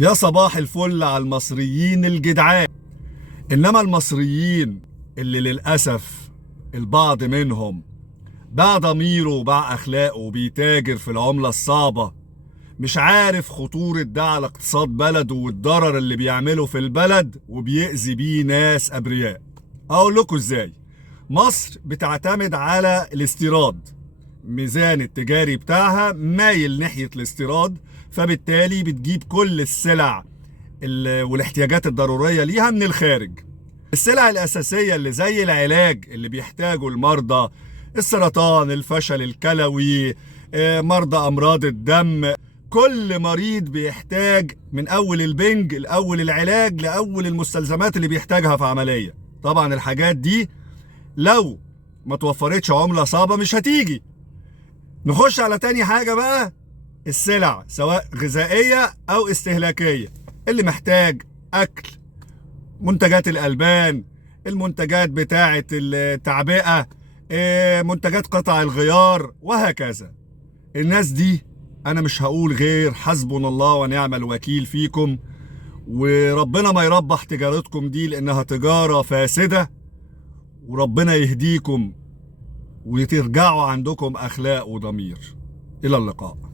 يا صباح الفل على المصريين الجدعان. إنما المصريين اللي للأسف البعض منهم باع ضميره وباع أخلاقه وبيتاجر في العملة الصعبة، مش عارف خطورة ده على اقتصاد بلده والضرر اللي بيعمله في البلد وبيأذي بيه ناس أبرياء. أقول لكم إزاي. مصر بتعتمد على الاستيراد، ميزان التجاري بتاعها مايل ناحية الاستيراد، فبالتالي بتجيب كل السلع والاحتياجات الضرورية ليها من الخارج. السلع الأساسية اللي زي العلاج اللي بيحتاجه المرضى، السرطان، الفشل الكلوي، مرضى أمراض الدم، كل مريض بيحتاج من أول البنج لأول العلاج لأول المستلزمات اللي بيحتاجها في عملية. طبعا الحاجات دي لو ما توفرتش عملة صعبة مش هتيجي. نخش على تاني حاجة بقى، السلع سواء غذائية أو استهلاكية، اللي محتاج أكل، منتجات الألبان، المنتجات بتاعة التعبئة، منتجات قطع الغيار وهكذا. الناس دي أنا مش هقول غير حسبنا الله ونعم الوكيل فيكم، وربنا ما يربح تجارتكم دي لأنها تجارة فاسدة، وربنا يهديكم وترجعوا عندكم أخلاق وضمير. إلى اللقاء.